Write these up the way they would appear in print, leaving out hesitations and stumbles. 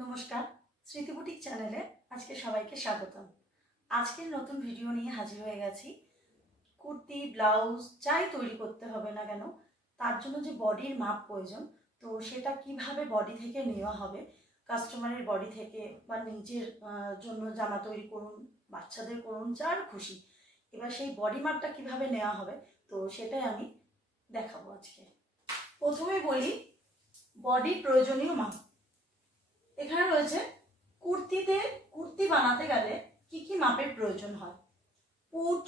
নমস্কার, স্মৃতি বুটিক চ্যানেলে আজকে সবাইকে স্বাগতম। আজকের নতুন ভিডিও নিয়ে হাজির হয়ে গেছি। কুর্তি, ব্লাউজ যাই তৈরি করতে হবে না কেন, তার জন্য যে বডির মাপ প্রয়োজন, তো সেটা কিভাবে বডি থেকে নেওয়া হবে, কাস্টমারের বডি থেকে বা নিজের জন্য জামা তৈরি করুন, বাচ্চাদের করুন, যার খুশি, এবার সেই বডি মাপটা কিভাবে নেওয়া হবে, তো সেটাই আমি দেখাবো আজকে। প্রথমে বলি বডির প্রয়োজনীয় মাপ। এখানে রয়েছে কুর্তি বানাতে গেলে কি কি মাপের প্রয়োজন হয়। পুট,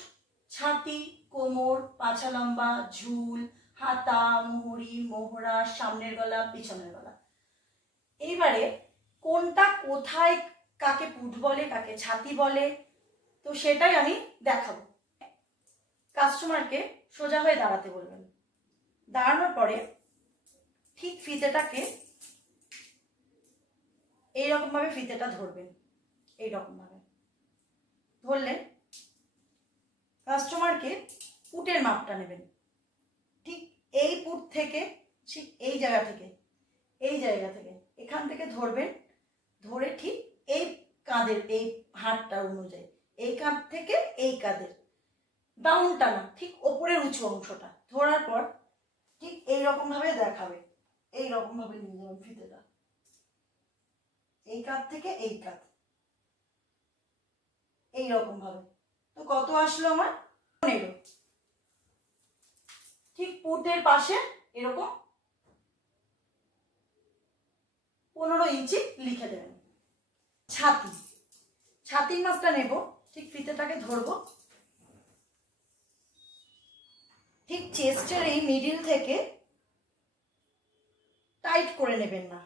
ছাতি, কোমর, পাছা লম্বা, ঝুল, হাতা, মুহুরি, মোহরা, সামনের গলা, পিছনের গলা। এইবারে কোনটা কোথায়, কাকে পুট বলে, কাকে ছাতি বলে, তো সেটাই আমি দেখাবো। কাস্টমারকে সোজা হয়ে দাঁড়াতে বলবেন। দাঁড়ানোর পরে ঠিক ফিতেটাকে এইরকম ভাবে ফিতেটা ধরবেন। এইরকম ভাবে ধরলে কাস্টমারকে পুটের মাপটা নেবেন। ঠিক এই পুট থেকে, ঠিক এই জায়গা থেকে এখান থেকে ধরবেন। ধরে ঠিক এই কাঁধের, এই হাতটা অনুযায়ী এই কাঁধ থেকে এই কাঁধের ডাউনটা না, ঠিক ওপরের উঁচু অংশটা ধরার পর ঠিক এইরকম ভাবে দেখাবে। এইরকম ভাবে নিয়ে যাবেন ফিতেটা, এই কাঁধ থেকে এই কাঁধ, এইরকম ভাবে। তো কত আসলো আমার? 15। ঠিক পুটের পাশে এরকম 15 ইঞ্চি লিখে দেবেন। ছাতির মাপটা নেব। ঠিক ফিতেটাকে ধরবো, ঠিক চেস্টের এই মিডিল থেকে টাইট করে নেবেন না,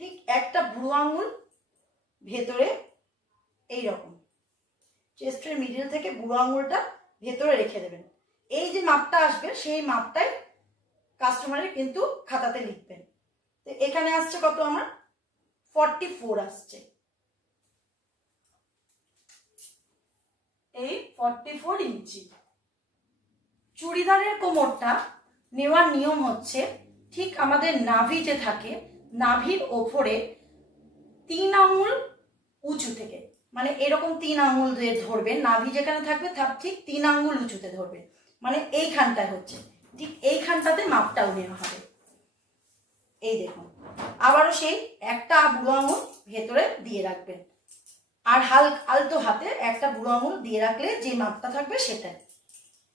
ঠিক একটা বুড়ো আঙুল ভেতরে, এইরকম চেস্টের মিডিল থেকে বুড়ো আঙুলটা ভেতরে রেখে দেবেন। এই যে মাপটা আসবে সেই মাপটাই কাস্টমারের কিন্তু খাতাতে লিখবেন। তো এখানে আসছে কত আমার? 44 আসছে। এই 44 ইঞ্চি। চুড়িদারের কোমরটা নেওয়ার নিয়ম হচ্ছে, ঠিক আমাদের নাভি যে থাকে, নাভির ওপরে 3 আঙুল উঁচু থেকে, মানে এরকম 3 আঙুল দিয়ে ধরবেন। নাভি যেখানে থাকবে তার ঠিক 3 আঙুল উঁচুতে ধরবেন, মানে এইখানটায় হচ্ছে, ঠিক এইখানটাতে মাপটাও নেওয়া হবে। এই দেখুন, আবারও সেই একটা বুড়ো আঙুল ভেতরে দিয়ে রাখবেন, আর আলতো হাতে একটা বুড়ো আঙুল দিয়ে রাখলে যে মাপটা থাকবে সেটাই।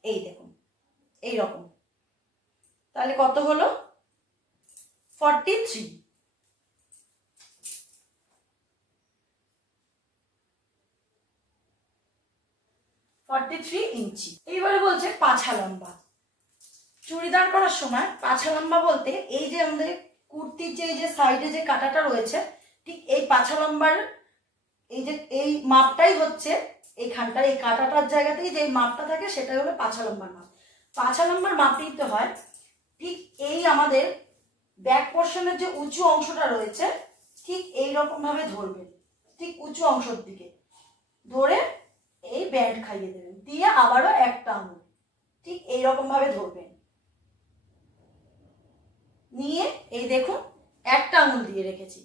এই দেখুন এইরকম। তাহলে কত হলো? 43। ইঞ্চি। এইবারে বলছে পাছা লম্বা। চুড়িদার করার সময় পাছা লম্বা বলতে এই যে আমাদের কুর্তির যে সাইডে যে কাটাটা রয়েছে, ঠিক এই পাছা লম্বার এই মাপটাই হচ্ছে এইখানটার, এই কাটাটার জায়গাতেই যে মাপটা থাকে সেটাই হলো পাছা লম্বার মাপ। পাছা লম্বার মাপ নিতে হয় ঠিক এই আমাদের ব্যাক পোর্শনের যে উঁচু অংশটা রয়েছে, ঠিক এইরকম ভাবে ধরবেন, ঠিক উঁচু অংশের দিকে ধরে এই ব্যান্ড খাইয়ে দেবেন, দিয়ে আবারও একটা আঙুল ঠিক এইরকম ভাবে ধরবেন, নিয়ে এই দেখুন একটা আঙুল দিয়ে রেখেছি।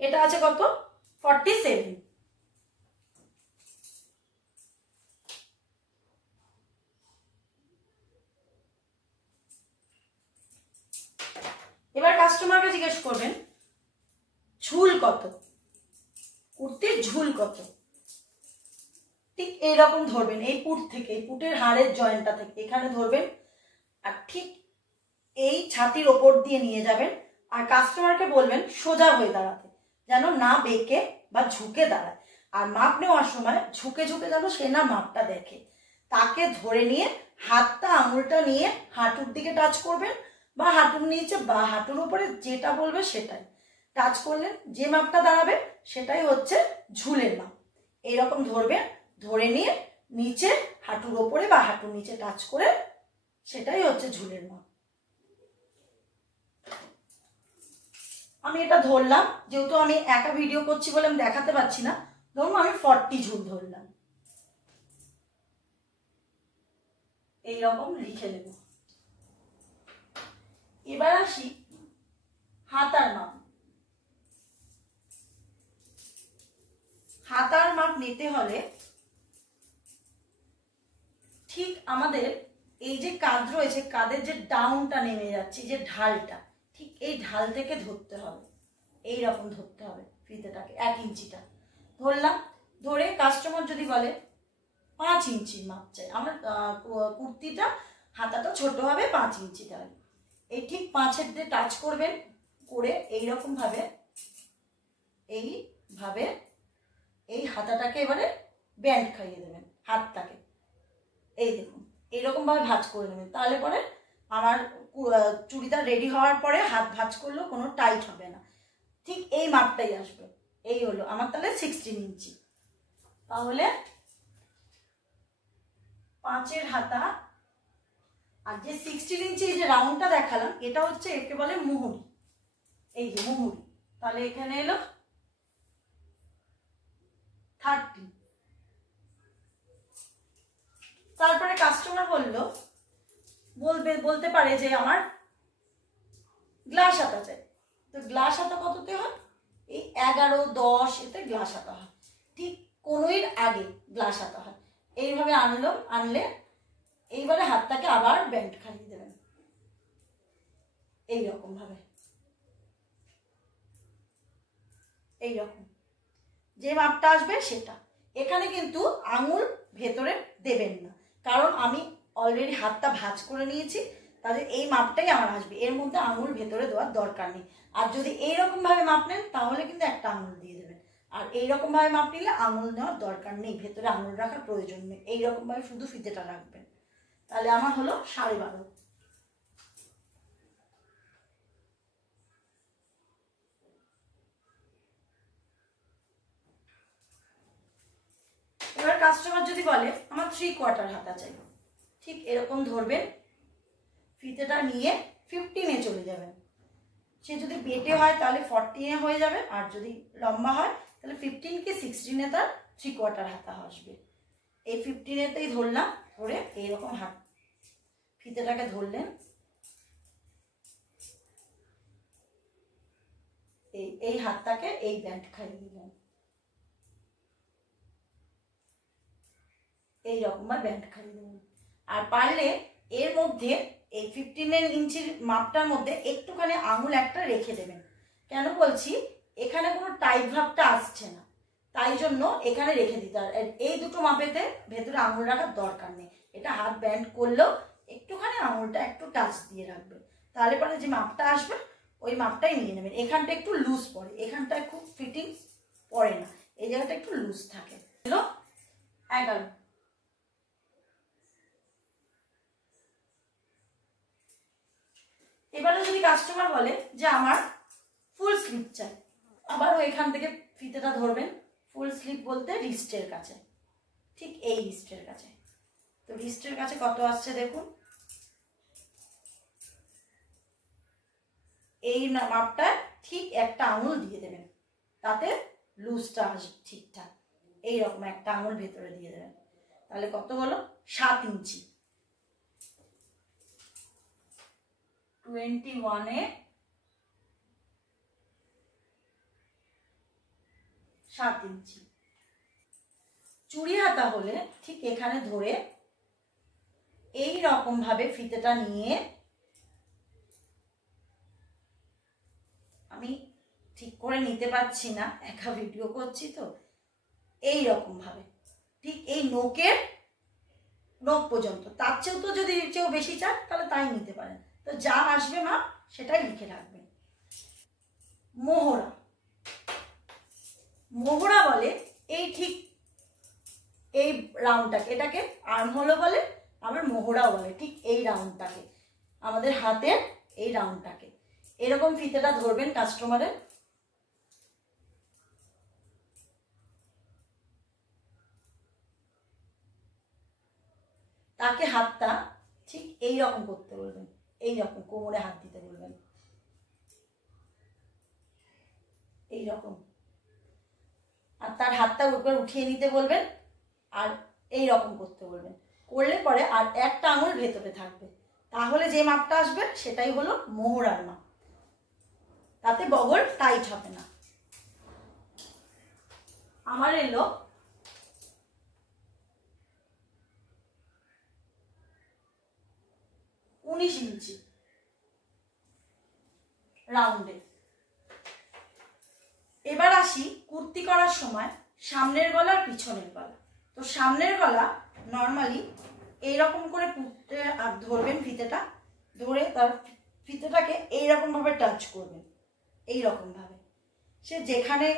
এটা আছে কত? 47। এবার কাস্টমারকে জিজ্ঞেস করবেন ঝুল কত, কুর্তির ঝুল কত। ঠিক এইরকম ধরবেন, এই পুট থেকে, এই পুটের হাড়ের জয়েন্টটা থেকে এখানে ধরবেন, আর ঠিক এই ছাতির ওপর দিয়ে নিয়ে যাবেন। আর কাস্টমারকে বলবেন সোজা হয়ে দাঁড়াতে, যেন না বেঁকে বা ঝুঁকে দাঁড়ায়। আর মাপ নেওয়ার সময় ঝুঁকে যেন সে না মাপটা দেখে। তাকে ধরে নিয়ে হাতটা, আঙুলটা নিয়ে হাঁটুর দিকে টাচ করবেন, বা হাঁটুর নিচে বা হাঁটুর উপরে, যেটা বলবে সেটাই টাচ করলেন। যে মাপটা দাঁড়াবে সেটাই হচ্ছে ঝুলের মাপ। এইরকম ধরবেন, ধরে নিয়ে নিচে হাঁটুর ওপরে বা হাঁটুর নিচে টাচ করে, সেটাই হচ্ছে ঝুলের মাপ। আমি এটা ধরলাম, যেহেতু আমি একা ভিডিও করছি বলে আমি দেখাতে পাচ্ছি না, ধরুন আমি 40 ঝুল ধরলাম। এইরকম লিখে নেব। এবার আসি হাতার মাপ, হাতার মাপ নিতে হলে ঠিক আমাদের এই যে কাঁধ রয়েছে, কাঁধের যে ডাউনটা নেমে যাচ্ছে, যে ঢালটা, ঠিক এই ঢাল থেকে ধরতে হবে, এই রকম ধরতে হবে ফিতেটাকে। 1 ইঞ্চিটা ধরলাম, ধরে কাস্টমার যদি বলে 5 ইঞ্চির মাপ চাই, আমার কুর্তিটা হাতাটা ছোট হবে, 5 ইঞ্চিটা হবে, এই ঠিক 5-এর দিয়ে টাচ করবেন, করে এইরকম ভাবে এইভাবে এই হাতাটাকে এবারে ব্যান্ড খাইয়ে দেবেন হাতটাকে। এই দেখুন এইরকম ভাবে ভাঁজ করে নেবেন, তাহলে পরে আমার চুড়িদার রেডি হওয়ার পরে হাত ভাঁজ করলেও কোনো টাইট হবে না, ঠিক এই মাপটাই আসবে। এই হলো আমার তাহলে 16 ইঞ্চি। তাহলে 5-এর হাতা আর যে 16 ইঞ্চি যে রাউন্ডটা দেখালাম, এটা হচ্ছে একে বলে মুহুরি, এই যে মুহুরি। তাহলে এখানে এলো 30। তারপরে কাস্টমার বলতে পারে যে আমার গ্লাস হাতা চাই, তো গ্লাস হাতা কততে হয়? এই 11-10 এতে গ্লাস হাতা হয়, ঠিক 15-এর আগে গ্লাস হাতা হয়। এইভাবে আনলে এইবারে হাতটাকে আবার ব্যান্ড খাইয়ে দেবেন এইরকম ভাবে, এইরকম যে মাপটা আসবে সেটা। এখানে কিন্তু আঙুল ভেতরে দেবেন না, কারণ আমি অলরেডি হাতটা ভাঁজ করে নিয়েছি, তাহলে এই মাপটাই আমার আসবে, এর মধ্যে আঙুল ভেতরে দেওয়ার দরকার নেই। আর যদি এইরকম ভাবে মাপ নেন তাহলে কিন্তু একটা আঙুল দিয়ে দেবেন, আর এইরকম ভাবে মাপ নিলে আঙুল নেওয়ার দরকার নেই, ভেতরে আঙুল রাখার প্রয়োজন নেই, এইরকম ভাবে শুধু ফিতেটা রাখবেন। তাহলে আমার হলো 12.5। এবার কাস্টমার যদি বলে আমার 3/4 হাতা চাই, ঠিক এরকম ধরবেন, ফিতেটা নিয়ে 15-এ চলে যাবেন। সে যদি বেটে হয় তাহলে 14-এ হয়ে যাবে, আর যদি লম্বা হয় তাহলে 15 কি 16-এ তার 3/4 হাতা আসবে। এই 15-এতেই ধরলাম, ধরে এইরকম হাত ফিতেটাকে ধরলেন, এই হাতটাকে এই ব্যান্ড খাইয়ে দিলেন, এইরকম ভাবে ব্যান্ড খাইয়ে দেবেন। আর পারলে এর মধ্যে এই 15 ইঞ্চির মাপটার মধ্যে একটুখানি আঙুল একটা রেখে দেবেন। কেন বলছি, এখানে কোনো টাইট ভাবটা আসছে না, তাই জন্য এখানে রেখে দিতে হবে। এই দুটো মাপেতে ভেতরে আঙুল রাখার দরকার নেই, এটা হাত ব্যান্ড করলেও একটুখানি আঙুলটা একটু টাচ দিয়ে রাখবে, তাহলে পরে যে মাপটা আসবে ওই মাপটাই নিয়ে নেবেন। এখানটা একটু লুজ পড়ে, এখানটায় খুব ফিটিংস পড়ে না, এই জায়গাটা একটু লুজ থাকে। হলো 11। এবারে যদি কাস্টমার বলে যে আমার ফুল স্লিভ চাই, আবারও এখান থেকে ফিতেটা ধরবেন, ফুল স্লিভ বলতে রিস্টের কাছে, ঠিক এই রিস্টের কাছে। তো রিস্টের কাছে কত আসছে দেখুন, এই মাপটা ঠিক একটা আঙুল দিয়ে দেবেন, তাতে লুজটা আসবে ঠিকঠাক, এইরকম একটা আঙুল ভেতরে দিয়ে দেবেন, তাহলে কত হলো 7 ইঞ্চি। 21-এ 7 ইঞ্চি। চুড়ি হাতা হলে ঠিক এখানে ধরে এই রকম ভাবে ফিতেটা নিয়ে, আমি ঠিক করে নিতে পারছি না, একা ভিডিও করছি তো, এই রকম ভাবে ঠিক এই নোকের নোক পর্যন্ত, তার চেয়েও তো যদি কেউ বেশি চান তাহলে তাই নিতে পারেন, তো যা আসবে মাপ সেটাই লিখে রাখবেন। মোহরা, মোহরা বলে এই ঠিক এই রাউন্ডটাকে, এটাকে আর্মহোলও বলে, আবার মোহরাও বলে, ঠিক এই রাউন্ডটাকে, আমাদের হাতের এই রাউন্ডটাকে এরকম ফিতেটা ধরবেন কাস্টমারের, তাকে হাতটা ঠিক এই রকম করতে বলবেন, এই রকম কোমরে হাত দিতে বলবেন, এই রকম, আর তার হাতটা উপর উঠিয়ে নিতে বলবেন, আর এই রকম করতে বলবেন, করলে পরে আর একটা আঙুল ভেতরে থাকবে, তাহলে যে মাপটা আসবে সেটাই হলো মোহরার মাপ। তাতে বগল টাইট হবে না। আমার এলো 19 ইঞ্চি রাউন্ডে। এবার আসি কুর্তি করার সময় সামনের গলা আর পিছনের গলা। তো সামনের গলা নর্মালি এইরকম করে পুঁতে আর ধরবেন, ফিতেটা ধরে তার ফিতেটাকে এইরকম ভাবে টাচ করবেন, এইরকম ভাবে সে যেখানে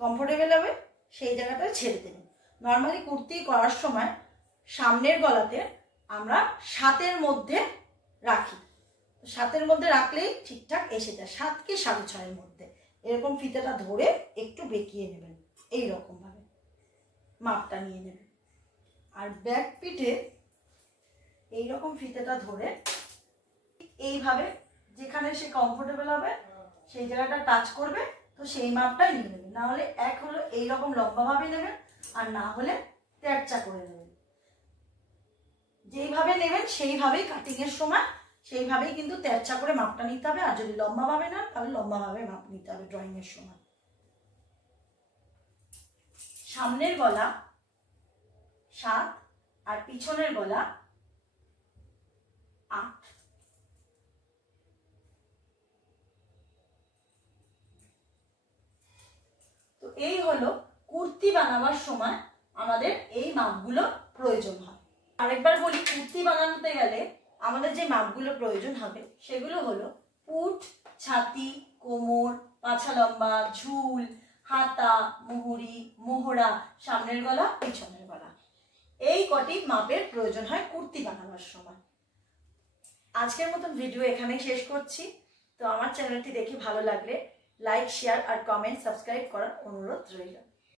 কমফোর্টেবল হবে সেই জায়গাটা ছেড়ে দেবেন। নর্মালি কুর্তি করার সময় সামনের গলাতে আমরা 7-এর মধ্যে রাখি, তো 7-এর মধ্যে রাখলেই ঠিকঠাক এসে যায়, 7 কি 6.5-এর মধ্যে। এরকম ফিতেটা ধরে একটু বেঁকিয়ে নেবেন, এইরকম ভাবে মাপটা নিয়ে নেবেন। আর ব্যাক পিঠে এইরকম ফিতেটা ধরে এইভাবে যেখানে সে কমফোর্টেবল হবে সেই জায়গাটা টাচ করবে, তো সেই মাপটাই নিয়ে নেবেন। না হলে এক হলো এইরকম লম্বাভাবে নেবেন, আর না হলে তেরচা করে নেবেন। যেইভাবে নেবেন সেইভাবেই কাটিং এর সময় সেইভাবেই কিন্তু তেরচা করে মাপটা নিতে হবে। আর যদি লম্বাভাবে নেন তাহলে লম্বাভাবে মাপ নিতে হবে ড্রয়িং এর সময়। সামনের গলা 7 আর পিছনের গলা 8। তো এই হলো কুর্তি বানাবার সময় আমাদের এই মাপগুলো প্রয়োজন হয়। আরেকবার বলি, কুর্তি বানাতে গেলে আমাদের যে মাপগুলো প্রয়োজন হবে সেগুলো হলো পুট, ছাতি, কোমর, পাছা লম্বা, ঝুল, হাতা, মুহুরি, মোহরা, সামনের গলা, পিছনের গলা। এই কটি মাপের প্রয়োজন হয় কুর্তি বানাবার সময়। আজকের মতন ভিডিও এখানেই শেষ করছি। তো আমার চ্যানেলটি দেখে ভালো লাগলে লাইক, শেয়ার আর কমেন্ট, সাবস্ক্রাইব করার অনুরোধ রইল।